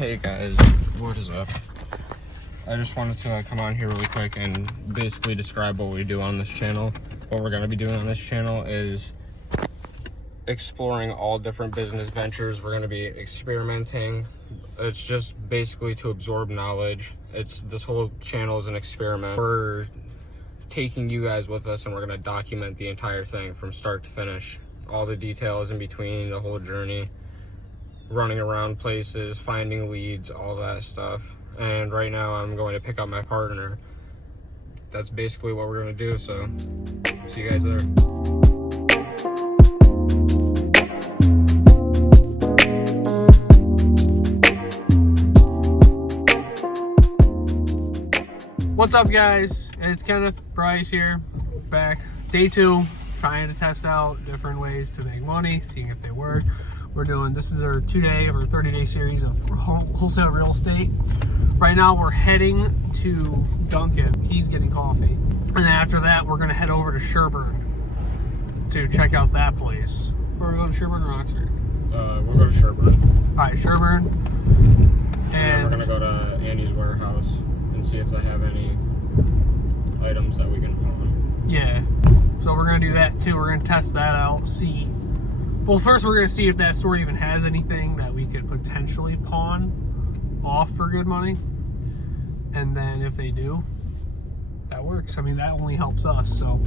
Hey guys, what is up? I just wanted to come on here really quick and basically describe what we do on this channel. What we're going to be doing on this channel is exploring all different business ventures. We're going to be experimenting. It's just basically to absorb knowledge. This whole channel is an experiment. We're taking you guys with us and we're going to document the entire thing from start to finish. All the details in between, the whole journey. Running around places, finding leads, all that stuff. And right now I'm going to pick up my partner. That's basically what we're going to do, so see you guys there. What's up guys? It's Kenneth, Bryce here, back. Day 2, trying to test out different ways to make money, seeing if they work. This is our 2-day or 30-day series of wholesale real estate. Right now we're heading to Dunkin'. He's getting coffee. And then after that, we're gonna head over to Sherburne to check out that place. Where are we going, to Sherburne or Oxford? We'll go to Sherburne. All right, Sherburne. And we're gonna go to Annie's warehouse and see if they have any items that we can pawn. Yeah, so we're gonna do that too. We're gonna test that out, see. Well, first we're going to see if that store even has anything that we could potentially pawn off for good money. And then if they do, that works. I mean, that only helps us, so.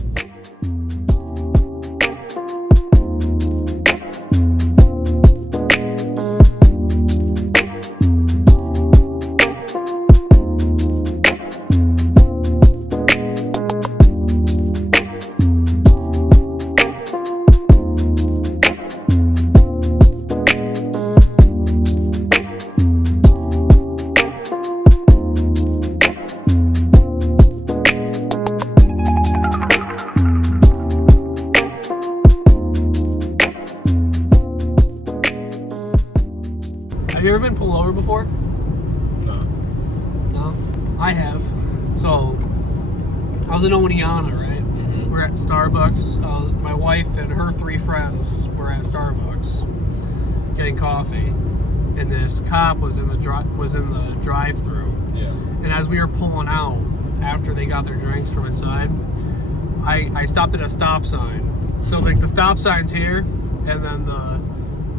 Have you ever been pulled over before? No. No? I have. So, I was in Oneonta, right? Mm-hmm. We're at Starbucks. My wife and her 3 friends were at Starbucks getting coffee, and this cop was in the drive-thru. Yeah. And as we were pulling out, after they got their drinks from inside, I stopped at a stop sign. So like the stop sign's here, and then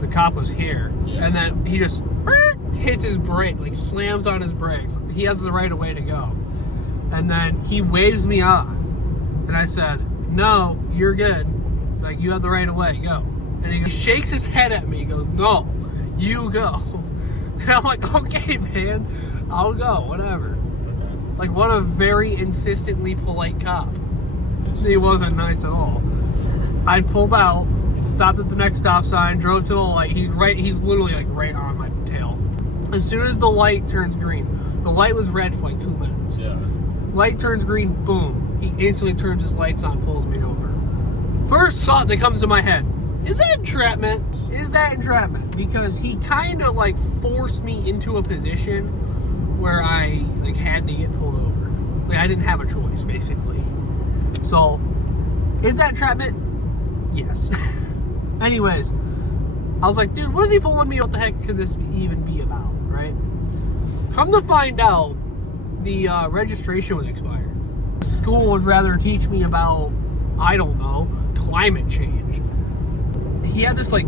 the cop was here, yeah. And then he just hits his brake, like slams on his brakes. He has the right of way to go, and then he waves me on, and I said, "No, you're good. Like you have the right of way. Go." And he shakes his head at me. He goes, "No, you go." And I'm like, "Okay, man, I'll go. Whatever." Okay. Like what a very insistently polite cop. He wasn't nice at all. I pulled out, stopped at the next stop sign, drove to the light. He's literally like right on my tail. As soon as the light turns green, the light was red for like 2 minutes. Yeah. Light turns green, boom. He instantly turns his lights on, pulls me over. First thought that comes to my head, is that entrapment? Is that entrapment? Because he kind of like forced me into a position where I like had to get pulled over. Like I didn't have a choice, basically. So, is that entrapment? Yes. Anyways, I was like, dude, what is he pulling me? What the heck could this even be about, right? Come to find out, the registration was expired. The school would rather teach me about, I don't know, climate change. He had this light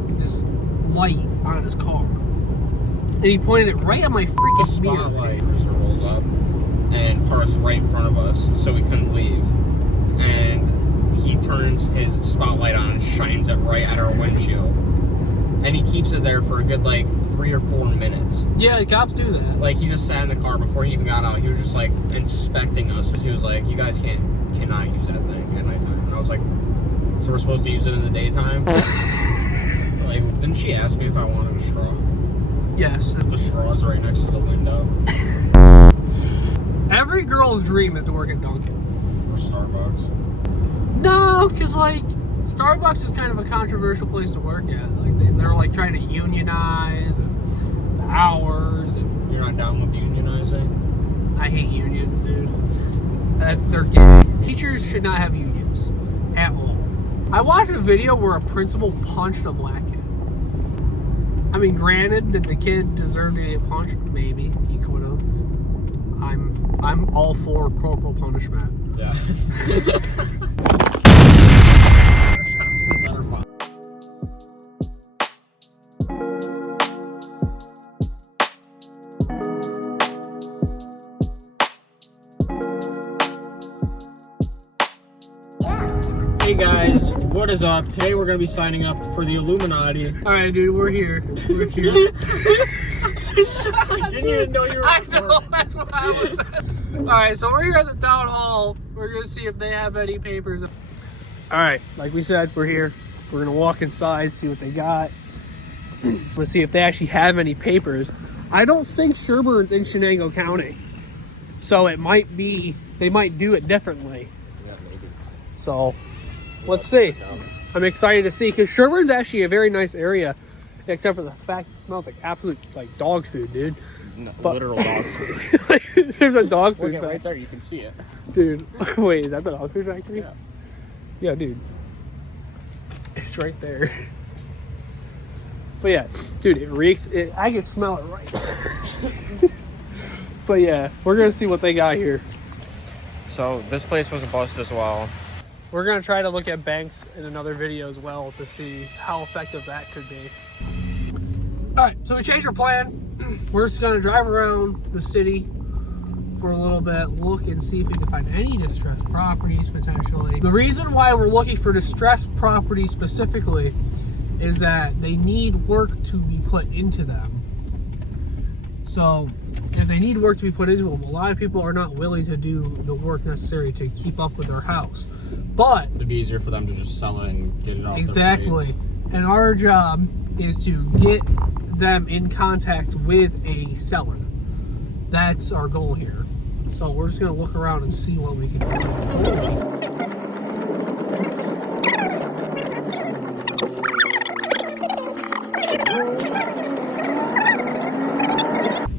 on his car, and he pointed it right at my freaking mirror. The spotlight rolls up and parks right in front of us, so we couldn't leave. And he turns his spotlight on and shines it right at our windshield. And he keeps it there for a good, 3 or 4 minutes. Yeah, the cops do that. Like, he just sat in the car before he even got out. He was just, inspecting us. He was like, you guys cannot use that thing at nighttime. And I was like, so we're supposed to use it in the daytime? Didn't she ask me if I wanted a straw? Yes. The straw's right next to the window. Every girl's dream is to work at Dunkin'. Or Starbucks. No, because Starbucks is kind of a controversial place to work at. They're trying to unionize and the hours and. You're not down with unionizing? I hate unions, dude. They're gay. Teachers should not have unions at all. I watched a video where a principal punched a black kid. I mean, granted, did the kid deserve to get punched? Maybe he could have. I'm all for corporal punishment. Yeah. Hey guys, what is up? Today we're going to be signing up for the Illuminati. Alright, dude, we're here. We're here. I didn't even know you were I know, that's what I was at. Alright, so we're here at the town hall. We're going to see if they have any papers. Alright, like we said, we're here. We're going to walk inside, see what they got. We'll see if they actually have any papers. I don't think Sherburne's in Shenango County. So it might be, they might do it differently. Yeah, maybe. So, let's see. I'm excited to see, because Sherburne's actually a very nice area, except for the fact it smells like absolute, like, dog food, dude. No, But, literal dog food. there's a dog food Look at factory. right there, you can see it. Dude, wait, is that the dog food factory? Yeah. Yeah, dude. It's right there. But yeah, dude, it reeks. I can smell it right now. But yeah, we're going to see what they got here. So, this place was a bust as well. We're going to try to look at banks in another video as well to see how effective that could be. Alright, so we changed our plan. We're just going to drive around the city for a little bit, look and see if we can find any distressed properties potentially. The reason why we're looking for distressed properties specifically is that they need work to be put into them. So if they need work to be put into them, a lot of people are not willing to do the work necessary to keep up with their house. But It'd be easier for them to just sell it and get it off exactly. And our job is to get them in contact with a seller. That's our goal here. So we're just going to look around and see what we can do.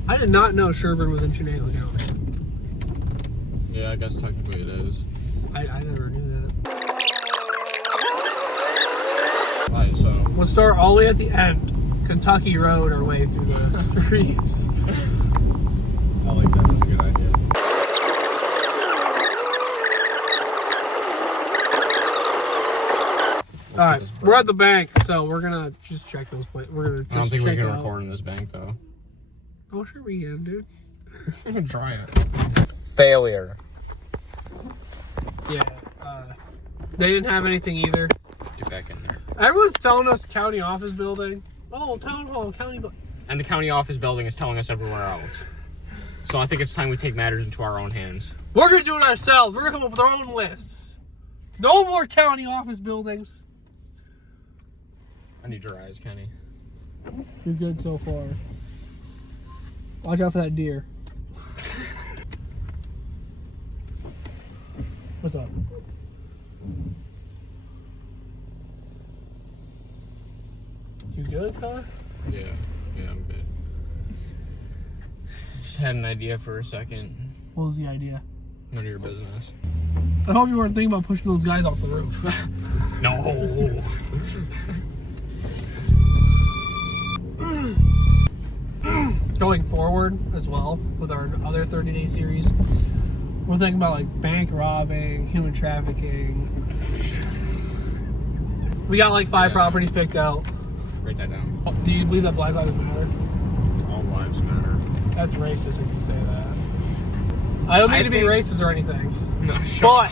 I did not know Sherburne was in Shenango County. Yeah, I guess technically it is. I never knew that. Alright, so We'll start all the way at the end. Kentucky Road our way through the trees. I like that. That's a good idea. Alright, we're at the bank, so we're gonna just check those places. We're gonna just I don't think we check can out. record in this bank though. Oh, sure we can, dude. I'm gonna try it. Failure. Yeah, they didn't have anything either. Get back in there. Everyone's telling us county office building. Oh, town hall, county building. And the county office building is telling us everywhere else. So I think it's time we take matters into our own hands. We're gonna do it ourselves. We're gonna come up with our own lists. No more county office buildings. I need your eyes, Kenny. You're good so far. Watch out for that deer. What's up? You good, huh? Yeah, I'm good. Just had an idea for a second. What was the idea? None of your business. I hope you weren't thinking about pushing those guys off the roof. No. Going forward as well with our other 30-day series, we're thinking about like bank robbing, human trafficking. We got like 5 properties picked out. Write that down. Do you believe that Black Lives Matter? All lives matter. That's racist if you say that. I don't mean to be racist or anything. No, But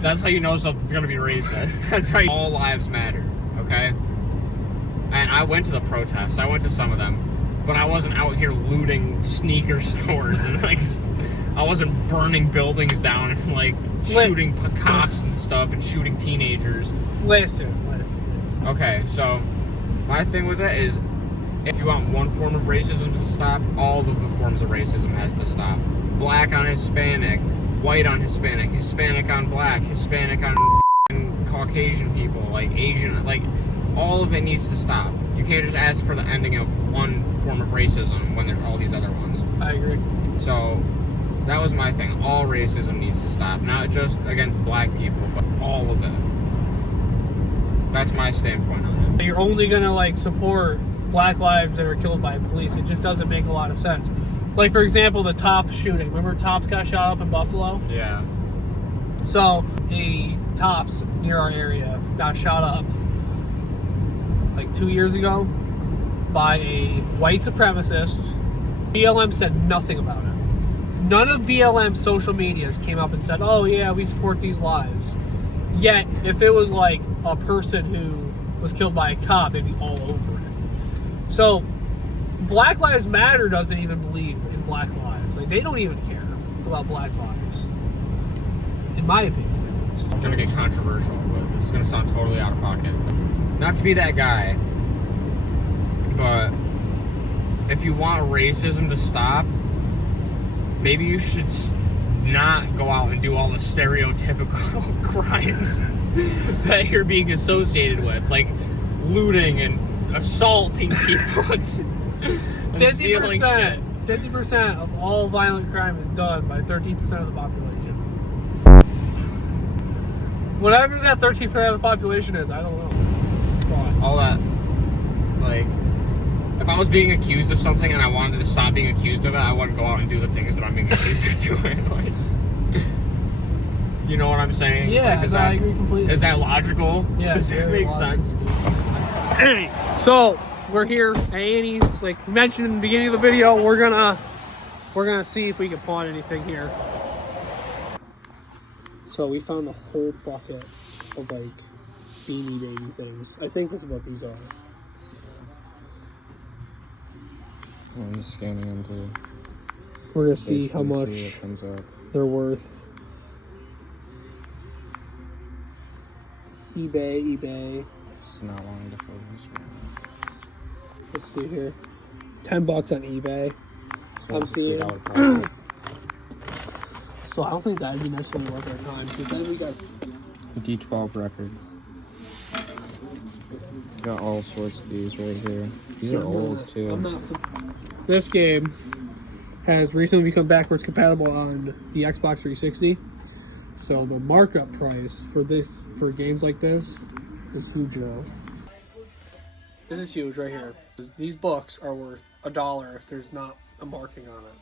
that's how you know something's gonna be racist. That's how all lives matter, okay? And I went to the protests. I went to some of them, but I wasn't out here looting sneaker stores and like I wasn't burning buildings down and like shooting cops and stuff and shooting teenagers. Listen. Okay, so my thing with it is if you want one form of racism to stop, all of the forms of racism has to stop. Black on Hispanic, white on Hispanic, Hispanic on black, Hispanic on Caucasian people, like Asian, like all of it needs to stop. You can't just ask for the ending of one form of racism when there's all these other ones. I agree. So that was my thing. All racism needs to stop. Not just against black people, but all of it. That's my standpoint on it. You're only gonna like support black lives that are killed by police. It just doesn't make a lot of sense. Like, for example, the Tops shooting. Remember Tops got shot up in Buffalo? Yeah. So the Tops near our area got shot up like 2 years ago by a white supremacist. BLM said nothing about it. None of BLM's social medias came up and said, oh yeah, we support these lives. Yet, if it was like a person who was killed by a cop, they'd be all over it. So, Black Lives Matter doesn't even believe in black lives. Like, they don't even care about black lives. In my opinion. It's gonna get controversial, but this is gonna sound totally out of pocket. Not to be that guy, but if you want racism to stop, maybe you should not go out and do all the stereotypical crimes that you're being associated with, like looting and assaulting people and stealing shit. 50% of all violent crime is done by 13% of the population. Whatever that 13% of the population is, I don't know. All that, like, if I was being accused of something and I wanted to stop being accused of it, I wouldn't go out and do the things that I'm being accused of doing. Like, you know what I'm saying? Yeah, like, I agree completely. Is that logical? Yeah, Does that make sense? Hey, so we're here at Annie's. Like we mentioned in the beginning of the video, we're gonna see if we can pawn anything here. So we found a whole bucket of like beanie baby things. I think this is what these are. I'm just scanning into. We're gonna see how much they're worth. eBay. It's not wanting to focus right now. Let's see here. $10 on eBay. So I'm seeing. $2 So I don't think that'd be necessarily worth our time. Because then we got D12 record. Got all sorts of these right here. These are old too. This game has recently become backwards compatible on the Xbox 360. So the markup price for games like this is huge now. This is huge right here. These books are worth $1 if there's not a marking on it.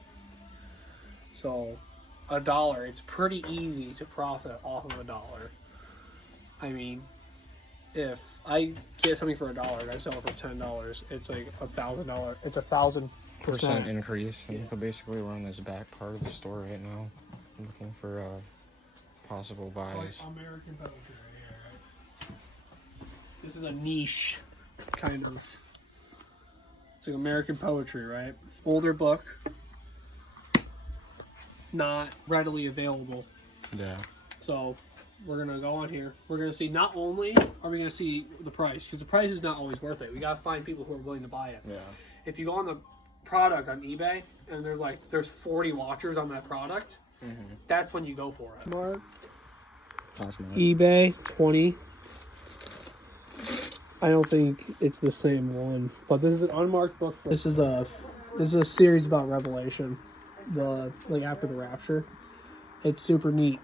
So $1, it's pretty easy to profit off of $1. I mean, if I get something for $1 and I sell it for $10, it's like $1,000. It's 1,000% increase. Yeah. But basically, we're in this back part of the store right now, looking for possible buys. Like American poetry right here, right? This is a niche kind of. It's like American poetry, right? Older book, not readily available. Yeah. So we're gonna go on here. We're gonna see, not only are we gonna see the price, because the price is not always worth it. We gotta find people who are willing to buy it. Yeah. If you go on the product on eBay and there's 40 watchers on that product, that's when you go for it. Mark. eBay 20. I don't think it's the same one, but this is an unmarked book. This is a series about Revelation, like after the rapture. It's super neat.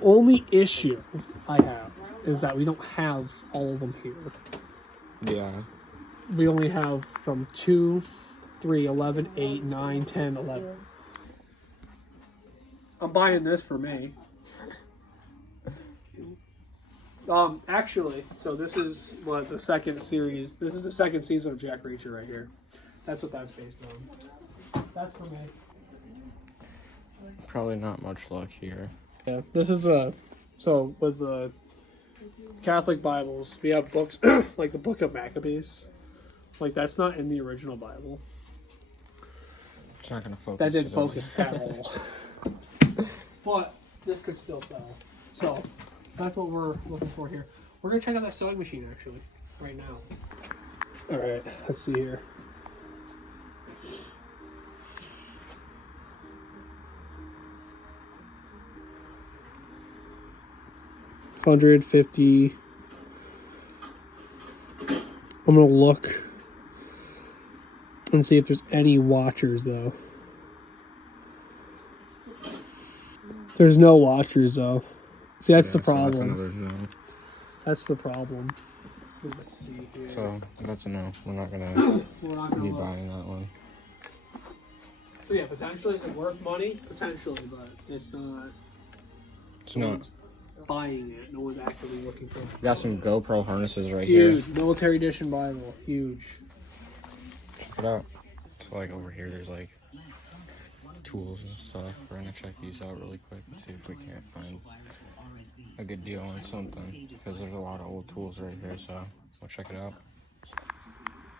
Only issue I have is that we don't have all of them here. Yeah. We only have from 2, 3, 11, 8, 9, 10, 11. I'm buying this for me. Actually, so this is the second series. This is the second season of Jack Reacher right here. That's what that's based on. That's for me. Probably not much luck here. Yeah, this is so with the Catholic Bibles, we have books like the Book of Maccabees. Like, that's not in the original Bible. It's not gonna focus. That didn't focus at all. But this could still sell. So that's what we're looking for here. We're gonna check out that sewing machine actually right now. All right, let's see here. $150. I'm gonna look and see if there's any watchers though. There's no watchers though. See, that's the problem. So that's that's the problem. Let's see here. So that's a no. We're not gonna We're not gonna be look. buying that one. So yeah, potentially is it worth money? Potentially, but it's not. It's No not. one's buying it. No one's actually looking for it. We got some GoPro harnesses right here. Dude, military edition Bible, huge. Check it out. So like over here, there's like tools and stuff. We're gonna check these out really quick and see if we can't find a good deal on something, because there's a lot of old tools right here. So we'll check it out.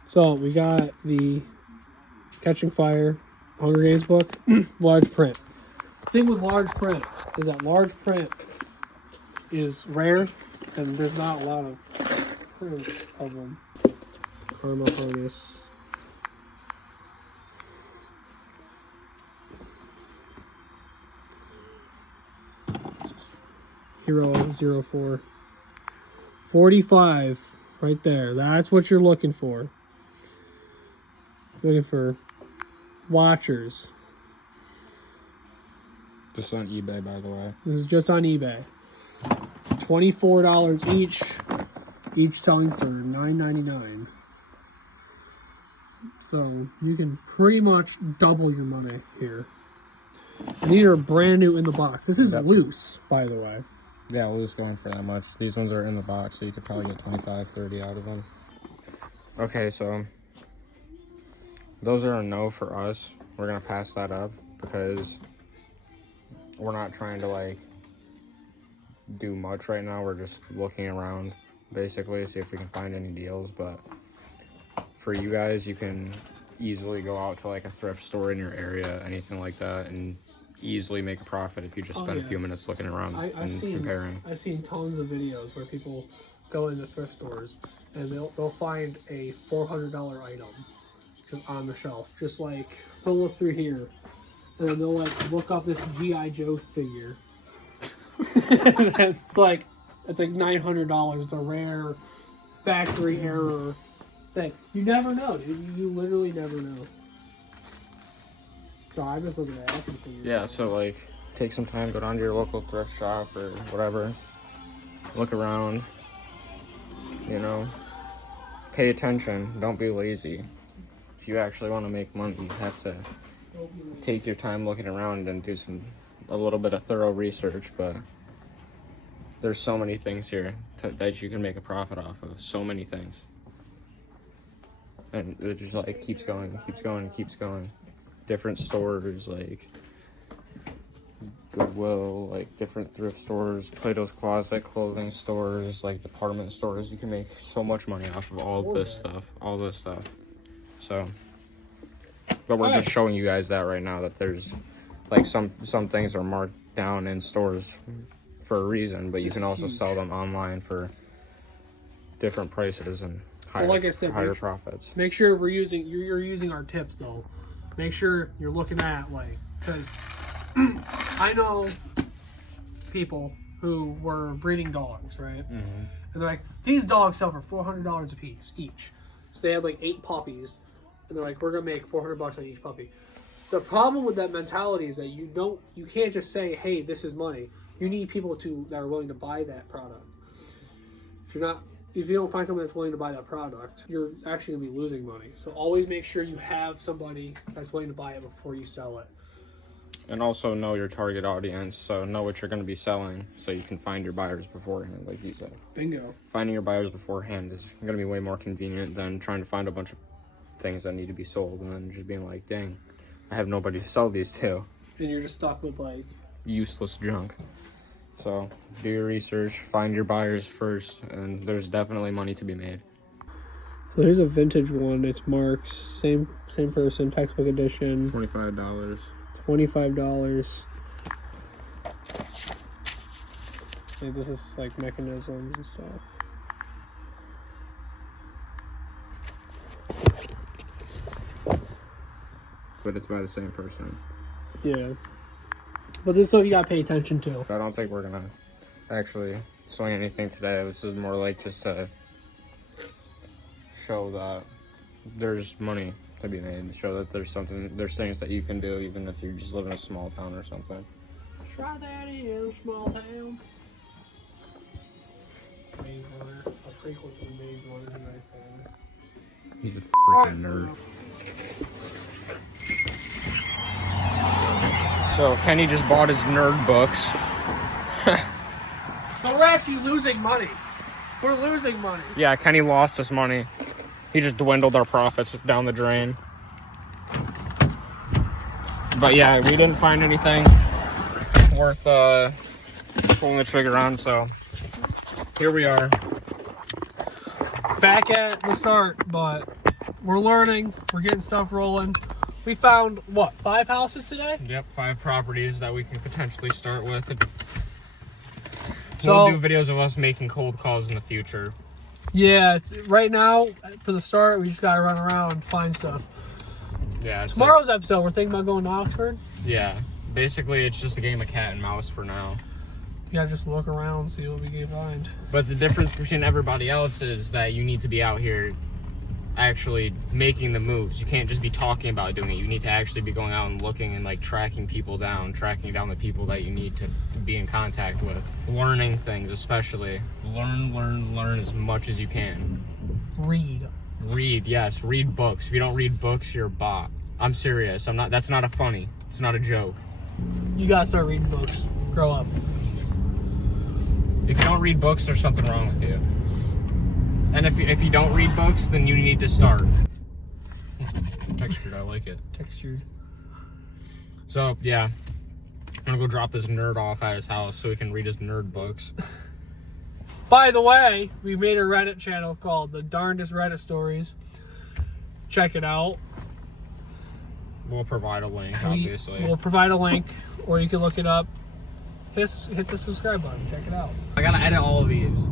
So we got the Catching Fire Hunger Games book, large print. The thing with large print is that large print is rare, and there's not a lot of them. Karma harness. Hero 04. 45 right there. That's what you're looking for. Looking for watchers. This is on eBay, by the way. This is just on eBay. $24 each selling for $9.99. So you can pretty much double your money here. And these are brand new in the box. This is loose, by the way. Yeah, loose going for that much. These ones are in the box, so you could probably get 25, 30 out of them. Okay, so those are a no for us. We're gonna pass that up because we're not trying to like do much right now. We're just looking around basically to see if we can find any deals. But for you guys, you can easily go out to like a thrift store in your area, anything like that, and easily make a profit if you just spend a few minutes looking around and comparing. I've seen tons of videos where people go into thrift stores and they'll find a $400 item just on the shelf. Just like they'll look through here and then they'll like look up this G.I. Joe figure. it's like $900. It's a rare factory error thing. You never know, dude. You literally never know. So I'm just looking at action figures. Yeah, so like take some time, go down to your local thrift shop or whatever, look around, you know, pay attention, don't be lazy. If you actually want to make money, you have to take your time looking around and do a little bit of thorough research. But there's so many things here that you can make a profit off of, so many things. And it just like keeps going and keeps going and keeps going. Different stores like Goodwill, like different thrift stores, Plato's Closet, clothing stores, like department stores. You can make so much money off of all this stuff. So, but we're just showing you guys that right now, that there's like some things are marked down in stores for a reason, but you can also sell them online for different prices and higher, like I said, higher profits. Make sure you're using our tips though. Make sure you're looking at like, because I know people who were breeding dogs, right? Mm-hmm. And they're like, these dogs sell for $400 a piece each. So they had like 8 puppies, and they're like, we're gonna make $400 on each puppy. The problem with that mentality is that you can't just say, hey, this is money. You need people that are willing to buy that product. If you don't find someone that's willing to buy that product, you're actually gonna be losing money. So always make sure you have somebody that's willing to buy it before you sell it. And also know your target audience, so know what you're going to be selling, so you can find your buyers beforehand, like you said. Bingo. Finding your buyers beforehand is going to be way more convenient than trying to find a bunch of things that need to be sold and then just being like, dang, I have nobody to sell these to. And you're just stuck with like useless junk. So do your research, find your buyers first, and there's definitely money to be made. So here's a vintage one. It's Mark's, same person, textbook edition. $25. $25. And this is like mechanisms and stuff. But it's by the same person. Yeah. But this stuff you gotta pay attention to. I don't think we're gonna actually swing anything today. This is more like just to show that there's money to be made. Show that there's things that you can do even if you just live in a small town or something. Try that in a small town. Maze runner. A prequel to the Maze runner is a nice thing. He's a freaking nerd. So Kenny just bought his nerd books. So we're actually losing money. We're losing money. Yeah, Kenny lost his money. He just dwindled our profits down the drain. But yeah, we didn't find anything worth pulling the trigger on, so here we are. Back at the start, but we're learning. We're getting stuff rolling. We found, what, 5 houses today? Yep, 5 properties that we can potentially start with. So, we'll do videos of us making cold calls in the future. Yeah, right now, for the start, we just gotta run around and find stuff. Yeah. Tomorrow's episode, we're thinking about going to Oxford. Yeah, basically it's just a game of cat and mouse for now. You gotta just look around and see what we can find. But the difference between everybody else is that you need to be out here actually making the moves. You can't just be talking about doing it. You need to actually be going out and looking and like tracking people down, tracking down the people that you need to be in contact with. Learning things, especially. Learn as much as you can. Read, yes, read books. If you don't read books, you're a bot. I'm serious. That's not a funny. It's not a joke. You gotta start reading books. Grow up. If you don't read books, there's something wrong with you. And if you don't read books, then you need to start. Textured, I like it. Textured. So, yeah. I'm gonna go drop this nerd off at his house so he can read his nerd books. By the way, we made a Reddit channel called The Darndest Reddit Stories. Check it out. We'll provide a link, obviously. We'll provide a link, or you can look it up. Hit the subscribe button. Check it out. I gotta edit all of these.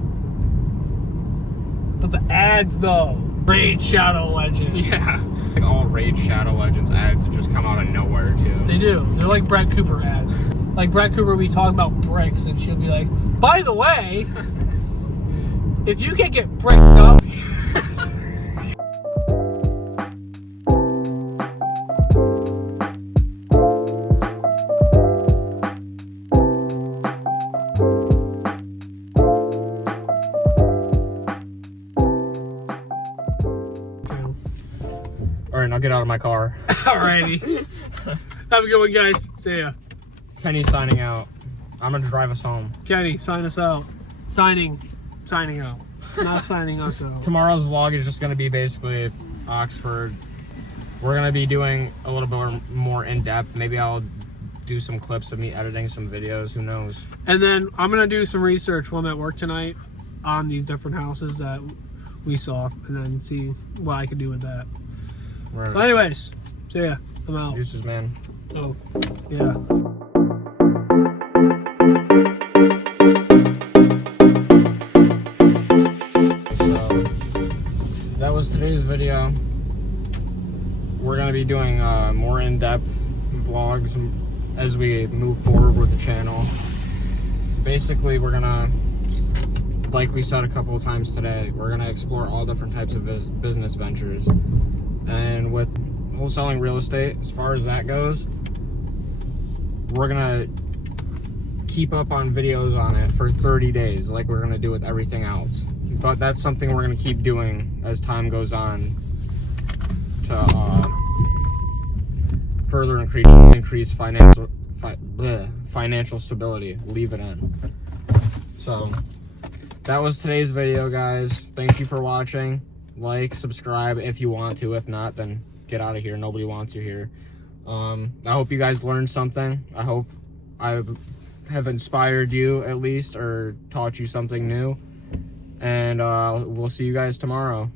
But the ads, though. Raid Shadow Legends. Yeah. Like all Raid Shadow Legends ads just come out of nowhere, too. They do. They're like Brett Cooper ads. Like Brett Cooper, we talk about bricks, and she'll be like, by the way, if you can get bricked up... Alright, now get out of my car. Alrighty. Have a good one, guys. See ya. Kenny's signing out. I'm gonna drive us home. Kenny, sign us out. Signing out. Not signing us out. Tomorrow's vlog is just gonna be basically Oxford. We're gonna be doing a little bit more in-depth. Maybe I'll do some clips of me editing some videos, who knows. And then I'm gonna do some research while I'm at work tonight on these different houses that we saw, and then see what I can do with that. Right. So anyways, see ya. I'm out. Deuces, man. Oh, yeah. So that was today's video. We're gonna be doing more in-depth vlogs as we move forward with the channel. Basically, we're gonna, like we said a couple of times today, we're gonna explore all different types of business ventures. And with wholesaling real estate, as far as that goes, we're gonna keep up on videos on it for 30 days like we're gonna do with everything else. But that's something we're gonna keep doing as time goes on to further increase financial stability. Leave it in. So that was today's video, guys. Thank you for watching. Like, subscribe if you want to. If not, then get out of here. Nobody wants you here. I hope you guys learned something. I hope I have inspired you at least, or taught you something new. And we'll see you guys tomorrow.